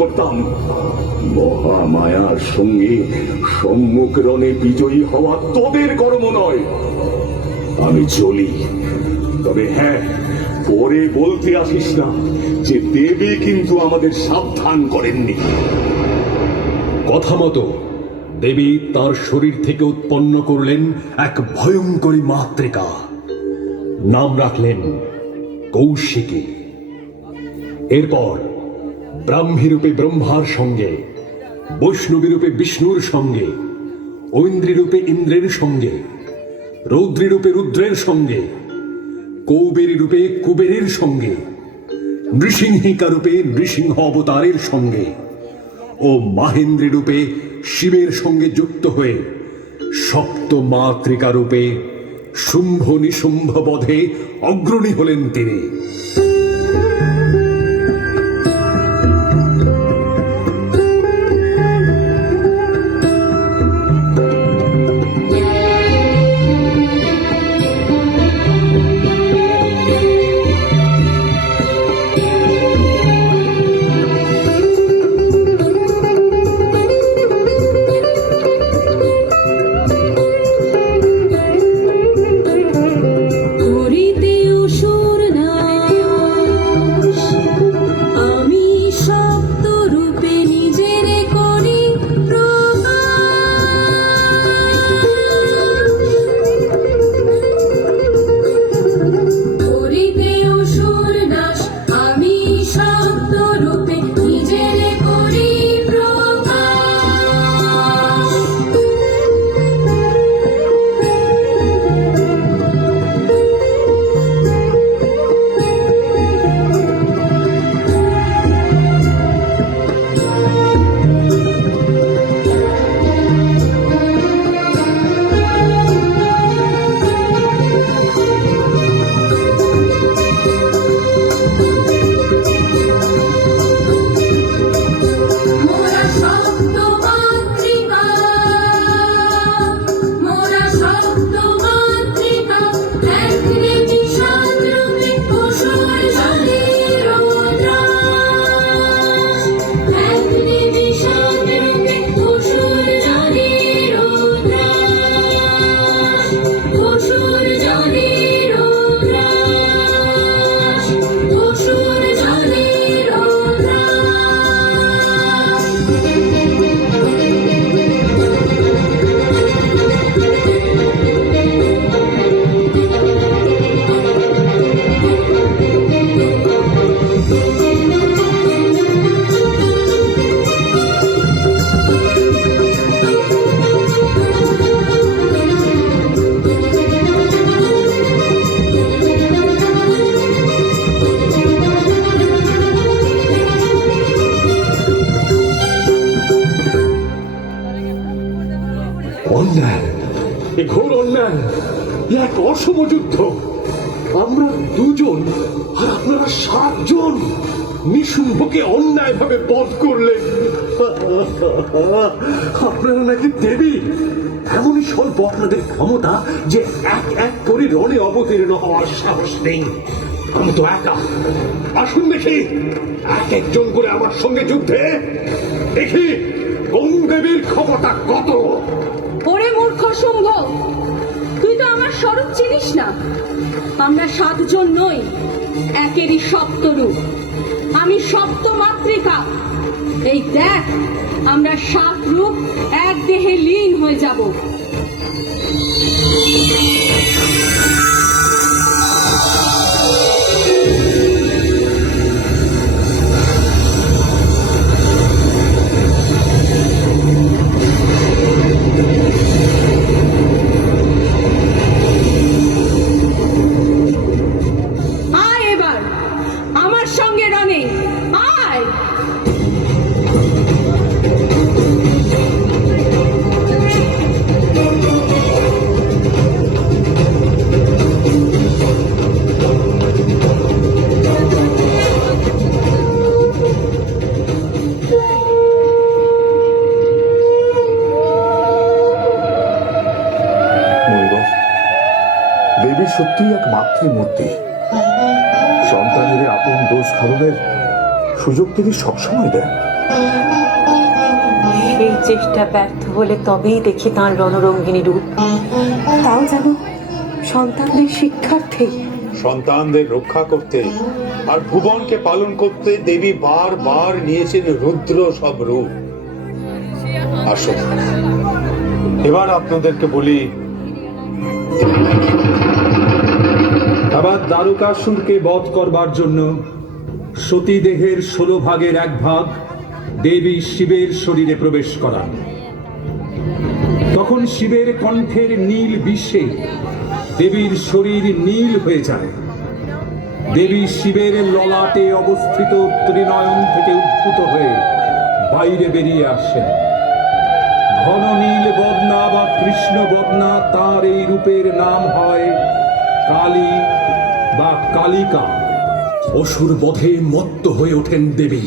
করতাম। মহামায়ার সঙ্গে সম্মুখ রণে বিজয়ী হওয়া তোদের কর্ম নয়। আমি চলি, তবে হ্যাঁ, পরে বলতে আসিস না যে দেবী কিন্তু আমাদের সাবধান করেননি। কথা মতো দেবী তার শরীর থেকে উৎপন্ন করলেন এক ভয়ঙ্করী মাতৃকা। নাম রাখলেন কৌশিকী। এরপর ব্রাহ্মী রূপে ব্রহ্মার সঙ্গে, বৈষ্ণবী রূপে বিষ্ণুর সঙ্গে, ঐন্দ্রী রূপে ইন্দ্রের সঙ্গে, রৌদ্রী রূপে রুদ্রের সঙ্গে, কৌবেরী রূপে কুবেরের সঙ্গে, নৃসিংহিকা রূপে নৃসিংহ অবতারের সঙ্গে ও মাহেন্দ্রী রূপে শিবের সঙ্গে যুক্ত হয়ে সপ্ত মাতৃকা রূপে শুম্ভ নিশুম্ভ বধে অগ্রণী হলেন তিনি। অন্যায়, এ ঘোর অন্যায়, এক অসম যুদ্ধ। আমরা দুজন আর আপনারা 7 জন নিশুম্ভকে অন্যায়ভাবে বধ করলেন। আপনারা নাকি দেবী, এমনই স্বল্প আপনাদের ক্ষমতা যে এক এক করে রণে অবতীর্ণ হওয়ার সাহস নেই। আমি তো একা। আসুন দেখি, এক একজন করে আমার সঙ্গে যুদ্ধে, দেখি কোন দেবীর ক্ষমতা কত। ওরে মূর্খ শুম্ভ, তুই তো আমার স্বরূপ চিনিস না। আমরা 7 জন নই, একেরই সপ্তরূপ। আমি সপ্ত মাতৃকা। এই দেখ, আমরা 7 রূপ এক দেহে লীন হয়ে যাব। দেবী সত্যিই এক মাতৃমূর্তি। সন্তানের আপন দোষ ধারণের সুযোগ তিনি সবসময় দেন। সেই চেষ্টা ব্যর্থ হলে তবেই দেখি তাঁর রণরঙ্গিনী রূপ, তাও যেন সন্তানদের শিক্ষার্থে। সন্তানদের রক্ষা করতে আর ভুবনকে পালন করতে দেবী বারবার নিয়েছেন রুদ্র সব রূপ। আসুন এবার আপনাদেরকে বলি, আবার দ্বারকাসুরকে বধ করবার জন্য সতী দেহের 16 ভাগের 1 ভাগ দেবী শিবের শরীরে প্রবেশ করান। তখন শিবের কণ্ঠের নীল বিষে দেবীর শরীর নীল হয়ে যায়। দেবী শিবের ললাটে অবস্থিত ত্রিনয়ন থেকে উদ্ভূত হয়ে বাইরে বেরিয়ে আসেন। ঘন নীল বদনা বা কৃষ্ণ বদনা, তার এই রূপের নাম হয় কালী বা কালিকা। অসুর বধে মত্ত হয়ে ওঠেন দেবী।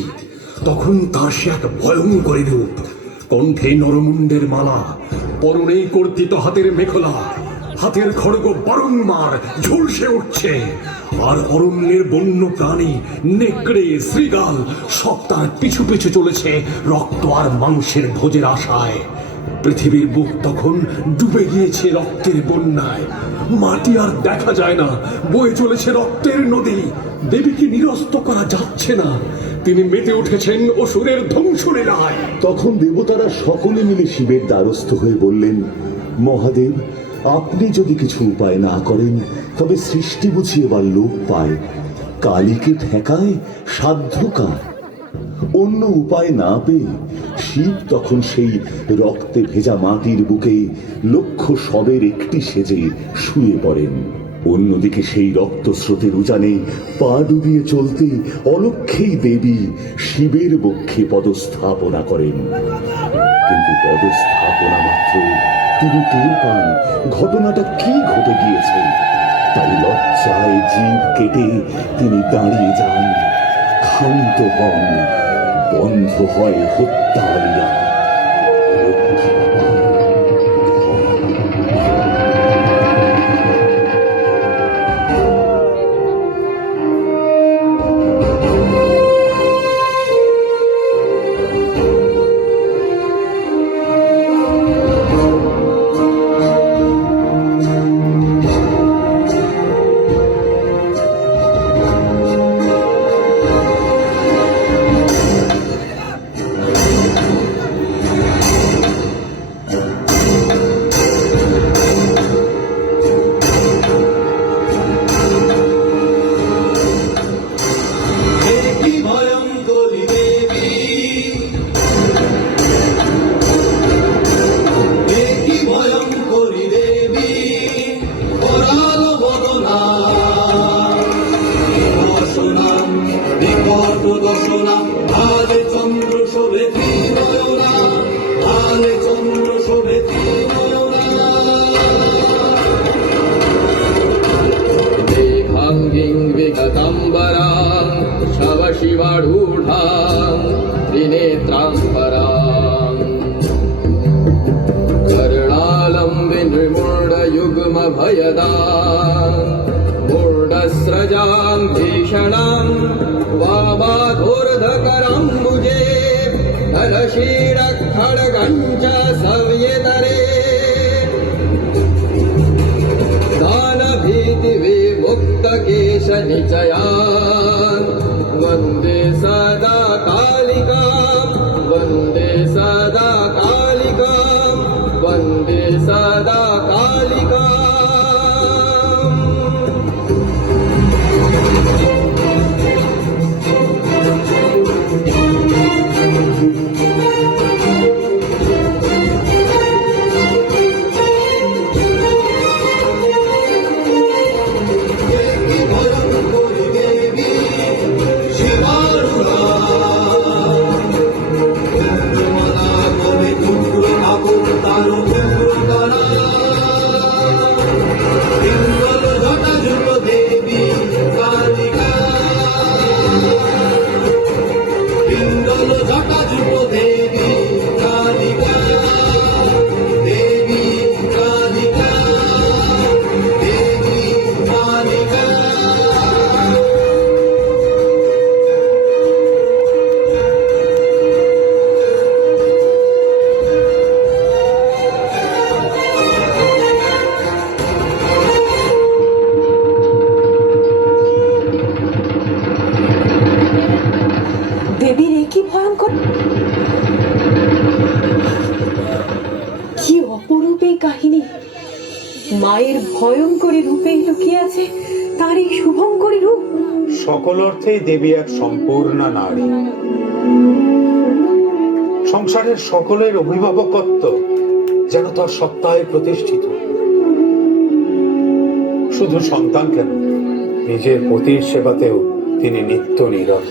তখন তার সে এক ভয়ঙ্করী রূপ, কণ্ঠে নরমুণ্ডের মালা, পরনে কর্তিত হাতের মেখলা, হাতের খড়গ বারংবার ঝলসে উঠছে। আর অরণ্যের বন্য প্রাণী, নেকড়ে, শৃগাল সব তার পিছু পিছু চলেছে রক্ত আর মাংসের ভোজের আশায়। পৃথিবীর বুক তখন ডুবে গিয়েছে রক্তের বন্যায়। মাটি আর দেখা যায় না, বয়ে চলেছে রক্তের নদী। দেবীকে নিরস্ত করা যাচ্ছে না, তিনি মেতে উঠেছেন অসুরের ধ্বংসলীলায়। তখন দেবতারা সকলে মিলে শিবের দ্বারস্থ হয়ে বললেন, মহাদেব, আপনি যদি কিছু উপায় না করেন তবে সৃষ্টি বুঝি এবার লোপ পায়। কালীকে ঠেকায় সাধ্য কার? অন্য উপায় না পেয়ে শিব তখন সেই রক্তে ভেজা মাটির বুকে লক্ষ শবের একটি সেজে শুয়ে পড়েন। অন্যদিকে সেই রক্ত স্রোতের উজানে পা ডুবিয়ে চলতে অলক্ষেই দেবী শিবের বক্ষে পদস্থাপনা করেন। কিন্তু পদস্থাপনা মাত্র তিনি টের পান ঘটনাটা কি ঘটে গিয়েছে। তাই লজ্জায় জিভ কেটে তিনি দাঁড়িয়ে যান, ক্ষান্ত হন, বন্ধ হয় হত্যালীলা। मूढस्रजां भीषणां वामाधूर्धकराम्बुजे धरशीरखड्गं च सव्येतरे दानभीतिविमुक्तकेशनिचयान् वन्दे सदा कालिकां वन्दे सदा कालिकां वन्दे सदा कालिकाम्। শিবা ভয়ঙ্কর। কি অপরূপ এই কাহিনী! মায়ের ভয়ঙ্করী রূপেই লুকিয়ে আছে তার এই শুভঙ্করী রূপ। সকল অর্থেই দেবী এক সম্পূর্ণ নারী। সংসারের সকলের অভিভাবকত্ব যেন তার সত্তায় প্রতিষ্ঠিত। শুধু সন্তান কেন, নিজের পতির সেবাতেও তিনি নিত্য নীরব।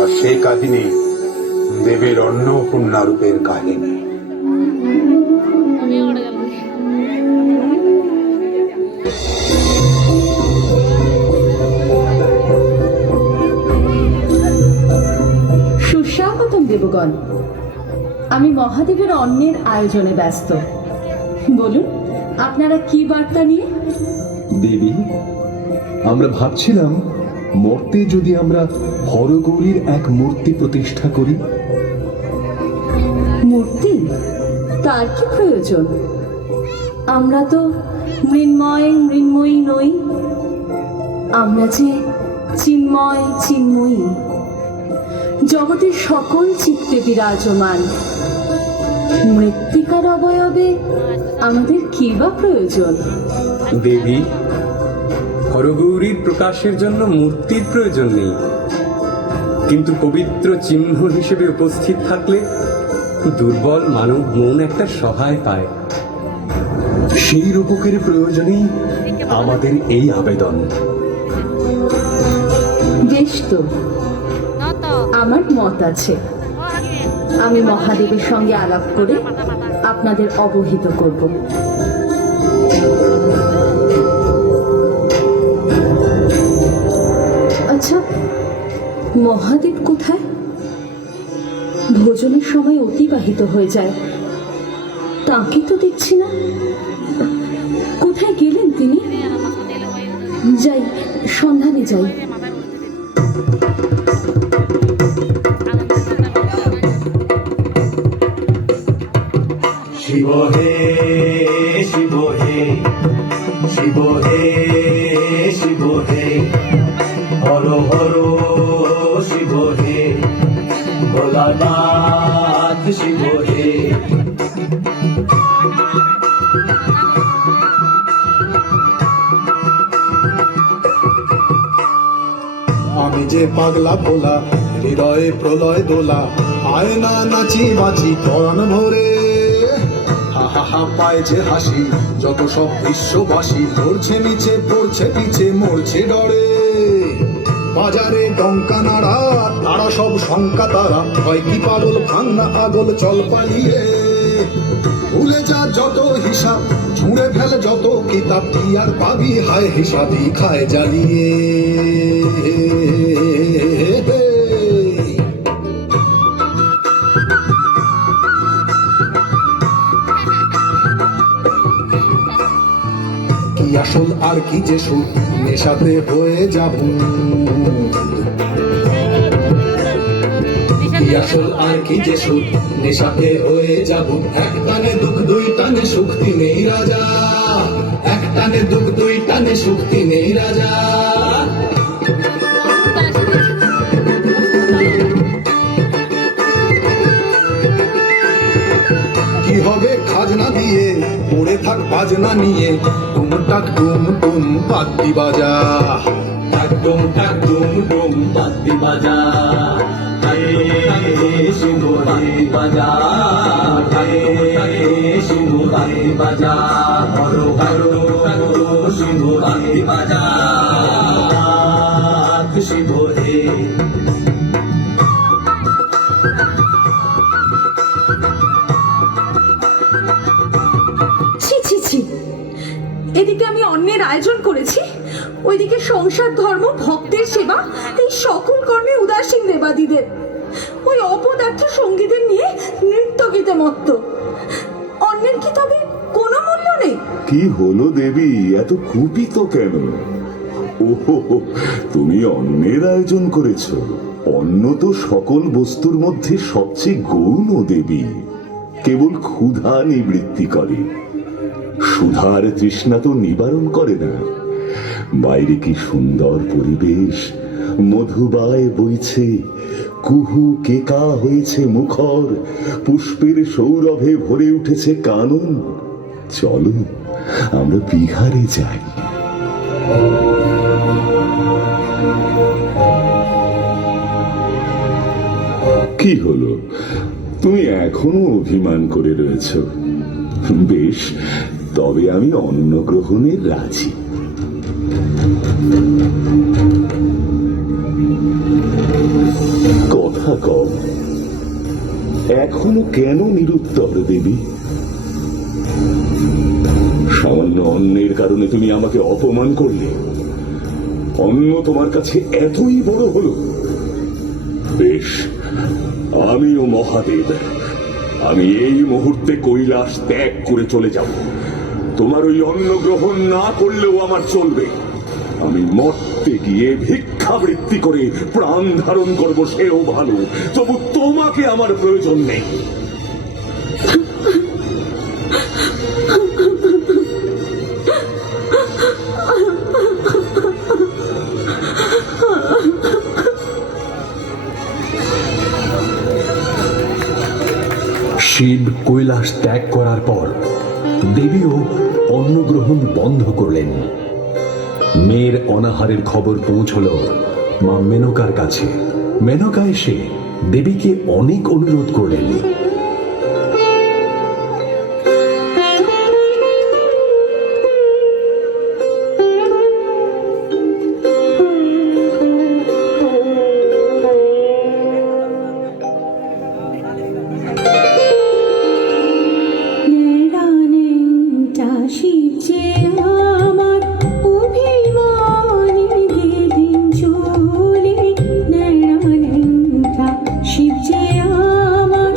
আর সেই কাহিনী দেবীর অন্নপূর্ণা রূপের কাহিনী। সুস্বাগতম দেবগণ। আমি মহাদেবের অন্নের আয়োজনে ব্যস্ত। বলুন, আপনারা কি বার্তা নিয়ে? দেবী, আমরা ভাবছিলাম মর্তে যদি আমরা হরগৌরীর এক মূর্তি প্রতিষ্ঠা করি। মূর্তি? তার কি প্রয়োজন? আমরা তো মৃন্ময়ী নই। আমরা যে চিন্ময় চিন্ময়ী, জগতের সকল চিত্তে বিরাজমান। মৃত্তিকার অবয়বে আমাদের কি বা প্রয়োজন? দেবী, হরগৌরীর প্রকাশের জন্য মূর্তির প্রয়োজন নেই, কিন্তু পবিত্র চিহ্ন হিসেবে উপস্থিত থাকলে দুর্বল মানব মন একটা সহায় পায়। সেই রূপকের প্রয়োজনেই আমাদের এই আবেদন। বেশ তো, আমার মত আছে। আমি মহাদেবের সঙ্গে আলাপ করে আপনাদের অবহিত করব। আচ্ছা, মহাদেব কোথায়? ভোজনের সময় অতিবাহিত হয়ে যায়, তাকে তো দেখছি না। কোথায় গেলেন তিনি? যাই, সন্ধানে যাই। শিব হে শিব হে শিব হে শিব হে হর হর শিব হে ভোলানাথ শিব হে। আমি যে পাগলা ভোলা, হৃদয়ে প্রলয় দোলা, আয়না নাচি বাঁচি প্রাণ ভরে। হা হা হা পায় যে হাসি, যত সব বিশ্ববাসী ধরছে নিচে পড়ছে পিছে মরছে ডরে। বাজারে ডঙ্কা নাড়া, তারা সব শঙ্কা তারা, হয় কি পাগল ভাঙনা আগল চল পালিয়ে। ভুলে যা যত হিসাব, ছুঁড়ে ফেলে যত কিতাব, কি আর পাবি হায় হিসাবই খায় জ্বালিয়ে। কি আসল আর কি যে সুখ, নেশাতে হয়ে যাব। কি আসল আর কি যে সুখ, নেশাতে হয়ে যাব। এক টানে দুঃখ দুই টানে সুক্তি নেই রাজা, এক টানে দুঃখ দুই টানে সুক্তি নেই রাজা। কি হবে খাজনা দিয়ে, পড়ে থাক বাজনা নিয়ে, টুম টাক টুম টুম পাত্তি বাজা। টাকটুম টাকটুম টুম পাত্তি বাজা, শিব পাত্তি বাজা, শিব পাত্তি বাজা, হর হর শিব পাত্তি বাজা, শিব হে। ছি ছি ছি, এদিকে আমি অন্যের আয়োজন করেছি, ওইদিকে সংসার ধর্ম ভক্তের সেবা, এই সকল কর্মে উদাসীন দেবাদিদের। ওই অপদার্থ সঙ্গীদের নিয়ে নৃত্য গীতে মত্ত। অন্যের কি তবে কোনো মূল্য নেই? কি হলো দেবী, এত কুপিত কেন? ওহো, তুমি অন্নের আয়োজন করেছ। অন্ন তো সকল বস্তুর মধ্যে সবচেয়ে গৌণ দেবী, কেবল ক্ষুধা নিবৃত্তি করে, সুধার তৃষ্ণা তো নিবারণ করে না। বাইরে কি সুন্দর পরিবেশ, মধুবায় বইছে, কুহু কেকা হয়েছে মুখর, পুষ্পের সৌরভে ভরে উঠেছে কানন। চলো আমরা বিহারে যাই। কি হলো, তুমি এখনো অভিমান করে রয়েছ? বেশ, তবে আমি অন্ন গ্রহণের রাজি। কথা কম, এখনো কেন নিরুত্তর দেবী? সামান্য অন্নের কারণে তুমি আমাকে অপমান করলে? অন্ন তোমার কাছে এতই বড় হলো? বেশ, আমিও মহাদেব, আমি এই মুহূর্তে কৈলাস ত্যাগ করে চলে যাব। তোমার ওই অন্ন গ্রহণ না করলেও আমার চলবে। আমি মরতে গিয়ে ভিক্ষাবৃত্তি করে প্রাণ ধারণ করব, সেও ভালো, তবু তোমাকে আমার প্রয়োজন নেই। শিব কৈলাস ত্যাগ করার পর দেবীও অন্নগ্রহণ বন্ধ করলেন। মেয়ের অনাহারের খবর পৌঁছল মা মেনকার কাছে। মেনকা এসে দেবীকে অনেক অনুরোধ করলেন। শিব যে আমার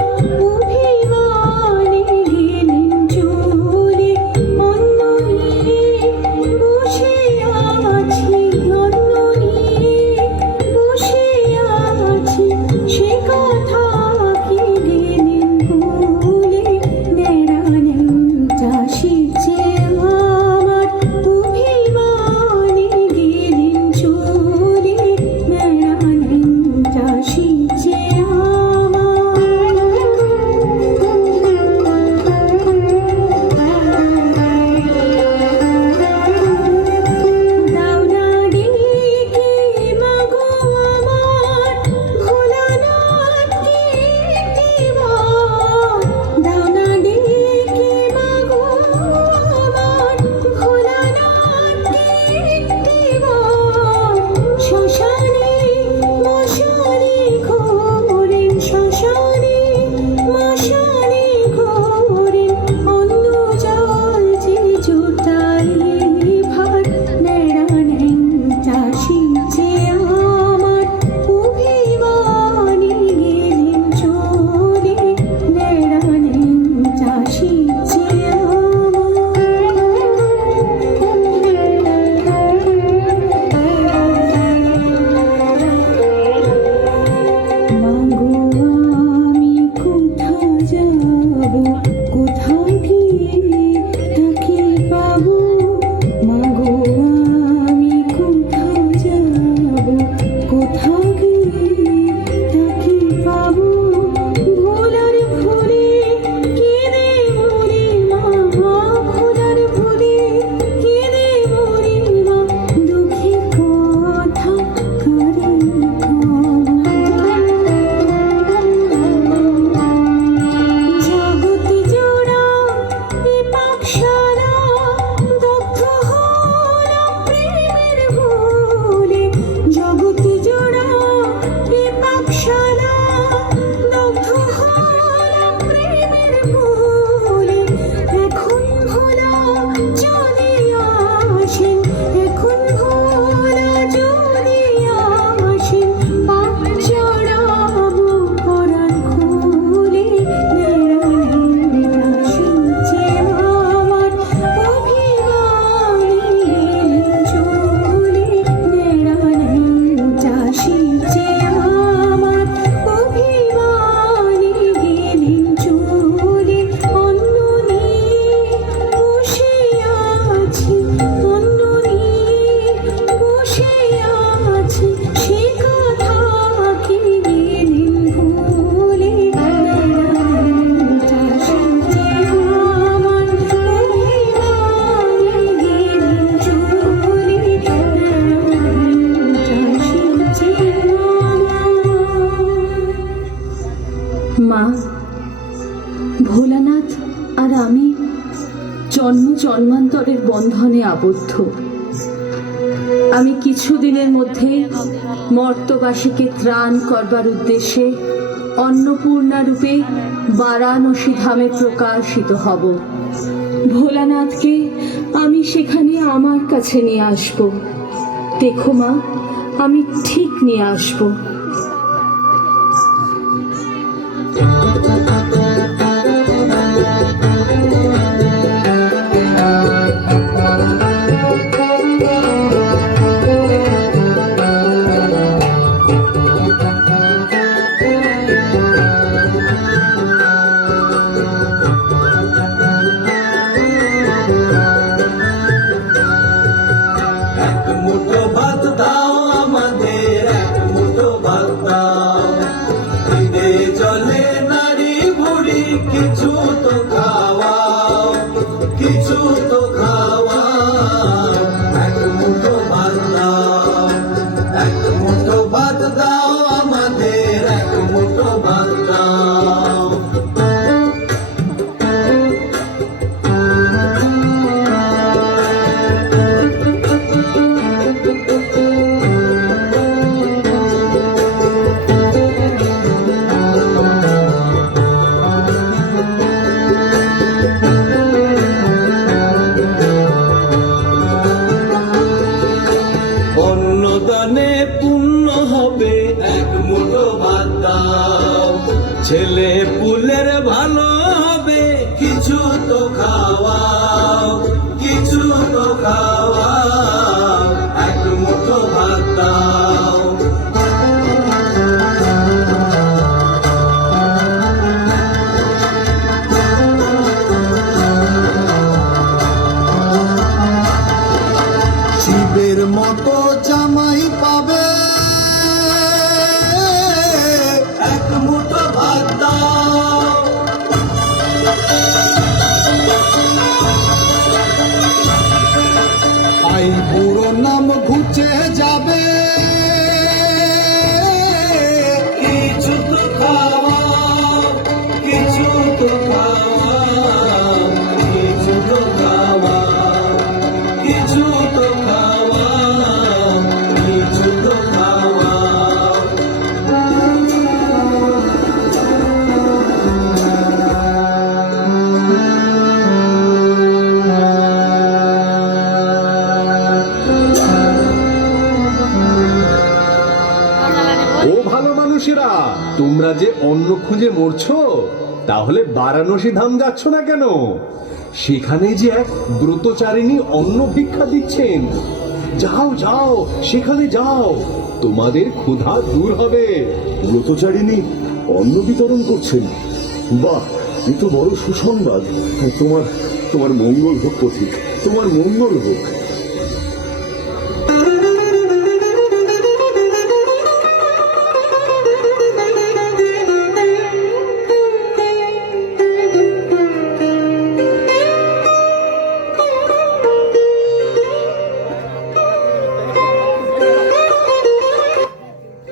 মা, ভোলানাথ আর আমি জন্ম জন্মান্তরের বন্ধনে আবদ্ধ। আমি কিছুদিনের মধ্যে মর্তবাসীকে ত্রাণ করবার উদ্দেশ্যে অন্নপূর্ণা রূপে বারাণসী ধামে প্রকাশিত হব। ভোলানাথকে আমি সেখানে আমার কাছে নিয়ে আসব। দেখো মা, আমি ঠিক নিয়ে আসব। ছেলে পুলের ভালো হবে, কিছু তো খাওয়াও, কিছু তো খাওয়াও, এক মুঠো ভাত দাও। শিবের মতো জামাই পাবে, এক মুঠো ভাত দাও। আই বুড়ো নাম ঘুচে যাবে, কিছু তো খাওয়াও, কিছু তো খাওয়াও, কিছু তো খাওয়াও, কিছু তো খাওয়াও, কিছু তো খাওয়াও। ও ভালো মানুষেরা, তোমরা যে অন্ন খুঁজে মরছো, তাহলে বারাণসী ধাম যাচ্ছ না কেন? সেখানে যে এক ব্রতচারিণী অন্ন ভিক্ষা দিচ্ছেন। যাও যাও, সেখানে যাও, তোমাদের ক্ষুধা দূর হবে। ব্রতচারিণী অন্ন বিতরণ করছেন? বাহ, এ তো বড় সুসংবাদ। তোমার তোমার মঙ্গল হোক পথিক, তোমার মঙ্গল হোক।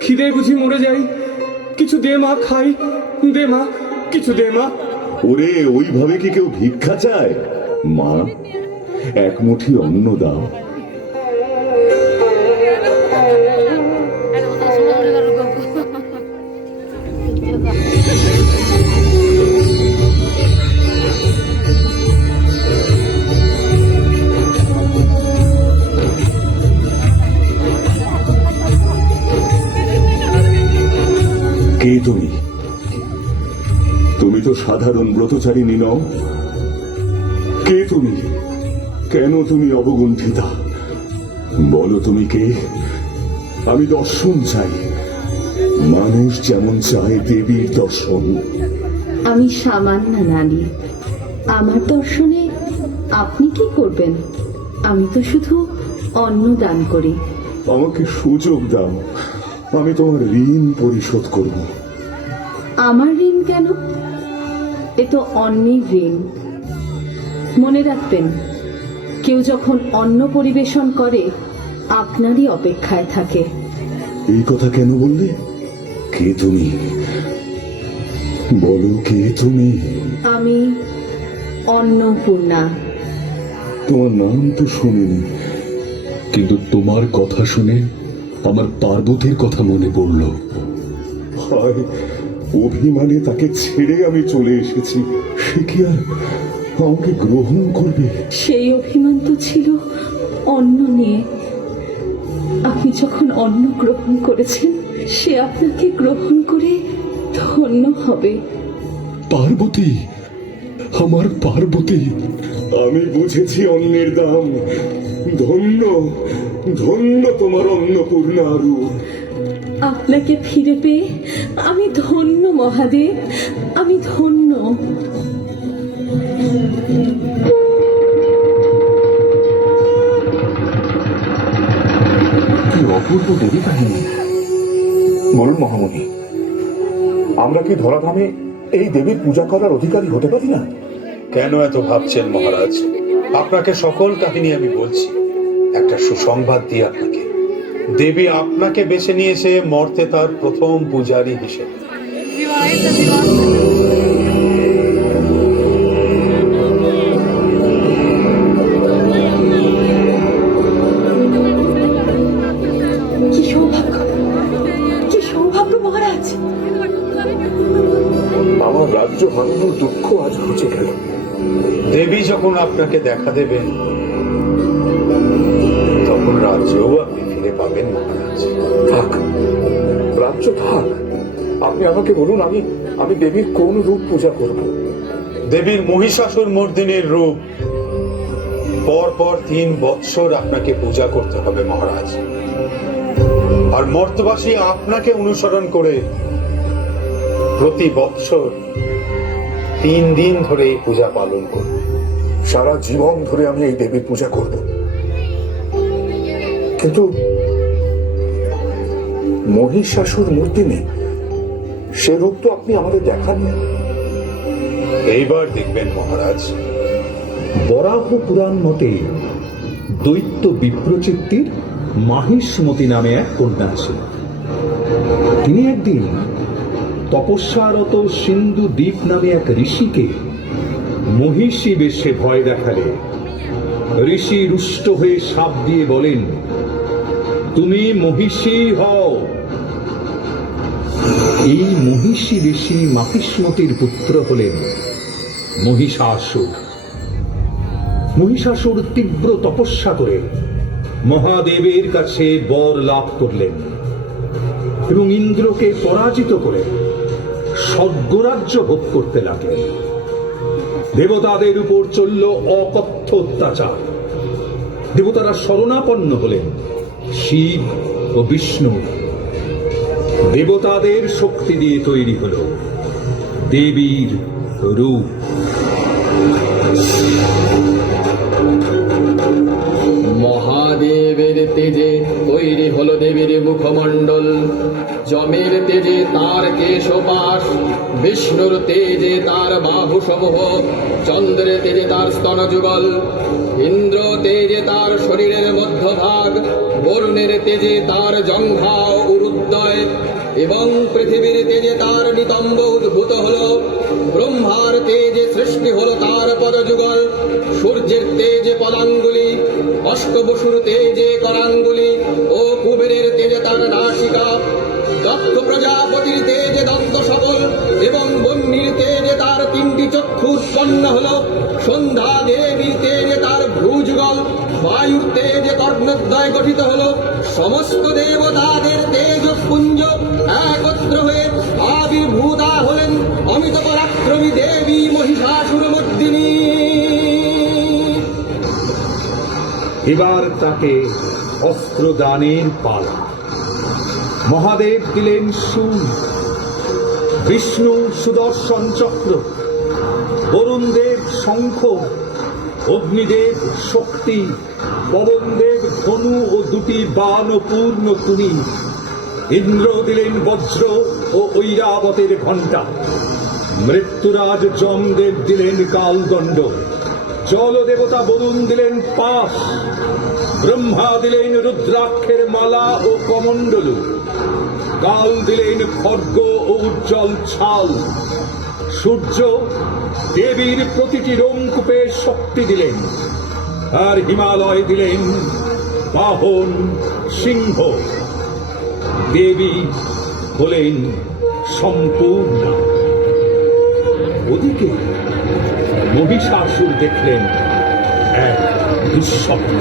খিদে বুঝি মরে যাই, কিছু দে মা, খাই, দে মা, কিছু দে মা। ওরে, ওইভাবে কি কেউ ভিক্ষা চায়? মা, এক মুঠি অন্ন দাও। কে তুমি? তুমি তো সাধারণ ব্রতচারিণী নও। কে তুমি? কেন তুমি অবগুণ্ঠিতা? বলো তুমি কে? আমি দর্শন চাই, মানুষ যেমন চায় দেবীর দর্শন। আমি সামান্য নারী, আমার দর্শনে আপনি কি করবেন? আমি তো শুধু অন্ন দান করি। আমাকে সুযোগ দাও, আমি তোমার ঋণ পরিশোধ করব। আমার ঋণ কেন? এ তো অন্যের ঋণ। মনে রাখবেন, কেউ যখন অন্ন পরিবেশন করে আপনারই অপেক্ষায় থাকে। এই কথা কেন বললে? কে তুমি? বলো কে তুমি? আমি অন্নপূর্ণা। তোমার নাম তো শুনিনি, কিন্তু তোমার কথা শুনে আমার পার্বতীর কথা মনে পড়ল। হায়, অভিমানে তাকে ছেড়ে আমি চলে এসেছি। সে কি আর আমাকে গ্রহণ করবে? সেই অভিমান তো ছিল অন্ন নিয়ে। আপনি যখন অন্ন গ্রহণ করেছেন, সে আপনাকে গ্রহণ করে ধন্য হবে। পার্বতী, আমার পার্বতী, আমি বুঝেছি অন্নের দাম। ধন্য ধন্য তোমার অন্নপূর্ণা রূপ। আপনাকে ফিরে পেয়ে আমি ধন্য মহাদেব, আমি ধন্য। কি অপূর্ব দেবী কাহিনী! বলুন মহামণি, আমরা কি ধরাধামে এই দেবীর পূজা করার অধিকারী হতে পারি না? কেন এত ভাবছেন মহারাজ? আপনাকে সকল কাহিনী আমি বলছি। একটা সুসংবাদ দিই আপনাকে। দেবী আপনাকে বেছে নিয়েছে মর্তে তার প্রথম পূজারী হিসেবে। কি সৌভাগ্য, কি সৌভাগ্য মহারাজ! আমার রাজ্য হারানোর দুঃখ আজ ঘুচে গেল। দেবী যখন আপনাকে দেখা দেবেন, তখন রাজ্যও আপনি ফিরে পাবেন মহারাজ। থাক, রাজ্য থাক। আপনি আমাকে বলুন, আমি দেবীর কোন রূপ পূজা করব? দেবীর মহিষাসুর মর্দিনীর রূপ। পর 3 বৎসর আপনাকে পূজা করতে হবে মহারাজ। আর মর্তবাসী আপনাকে অনুসরণ করে প্রতি বৎসর 3 দিন ধরে এই পূজা পালন করবে। সারা জীবন ধরে আমি এই দেবীর পূজা করব, কিন্তু মহিষাসুর মূর্তিনি, সে রূপ তো আপনি আমাদের দেখাননি। এইবার দেখবেন মহারাজ। বরাহ পুরাণ মতে দৈত্য বিপ্রচিত্তির মাহিষ্মতি নামে এক কন্যা ছিল। তিনি একদিন তপস্যারত সিন্ধু দ্বীপ নামে এক ঋষিকে মহিষী বেশে ভয় দেখালে ঋষি রুষ্ট হয়ে শাপ দিয়ে বলেন, তুমি মহিষী হও। এই মহিষী ঋষি মাহিষ্মতির পুত্র হলেন মহিষাসুর। মহিষাসুর তীব্র তপস্যা করে মহাদেবের কাছে বর লাভ করলেন এবং ইন্দ্রকে পরাজিত করে স্বর্গরাজ্য ভোগ করতে লাগলেন। দেবতাদের উপর চলল অকথ্য অত্যাচার। দেবতারা শরণাপন্ন হলেন শিব ও বিষ্ণু। দেবতাদের শক্তি দিয়ে তৈরি হল দেবীর রূপ। মহাদেবের তেজে তৈরি হলো দেবীর মুখমণ্ডল। যমের তেজে তার কেশপাশ, বিষ্ণুর তেজে তার বাহু সমূহ, চন্দ্রের তেজে তার স্তনযুগল, ইন্দ্র তেজে তার শরীরের মধ্যভাগ, বরুণের তেজে তার জঙ্ঘা ও উরুদ্বয় এবং পৃথিবীর তেজে তার নিতম্ব উদ্ভূত হলো। ব্রহ্মার তেজে সৃষ্টি হলো তার পদযুগল, সূর্যের তেজে পদাঙ্গুলি, অষ্টবসুর তেজে করাঙ্গুলি ও কুবেরের তেজে তার নাসিকা, দক্ষ প্রজাপতির তেজে দন্ত সবল এবং বন্যীর তেজে তার 3টি চক্ষু উৎপন্ন হলো। সন্ধ্যা দেবীর তেজে তার ভ্রুযুগল, বায়ুর তেজে কর্ণদ্বয় গঠিত হলো। সমস্ত দেবতাদের তেজপুঞ্জ একত্র হয়ে আবির্ভূতা হলেন অমিত পরাক্রমী দেবী মহিষাসুরমর্দিনী। এবার তাকে অস্ত্রদানের পালা। মহাদেব দিলেন শূল, বিষ্ণু সুদর্শন চক্র, বরুণদেব শঙ্খ, অগ্নিদেব শক্তি, পবনদেব ধনু ও 2টি বাণ পূর্ণ তুনি, ইন্দ্র দিলেন বজ্র ও ঐরাবতের ঘণ্টা, মৃত্যুরাজ যমদেব দিলেন কালদণ্ড, জল দেবতা বরুণ দিলেন পাশ, ব্রহ্মা দিলেন রুদ্রাক্ষের মালা ও কমণ্ডলু, কাল দিলেন খড়গ ও উজ্জ্বল ছাল, সূর্য দেবীর প্রতিটি রোমকূপে শক্তি দিলেন, আর হিমালয় দিলেন বাহন সিংহ। দেবী হলেন সম্পূর্ণ। ওদিকে মহিষাসুর দেখলেন এক দুঃস্বপ্ন।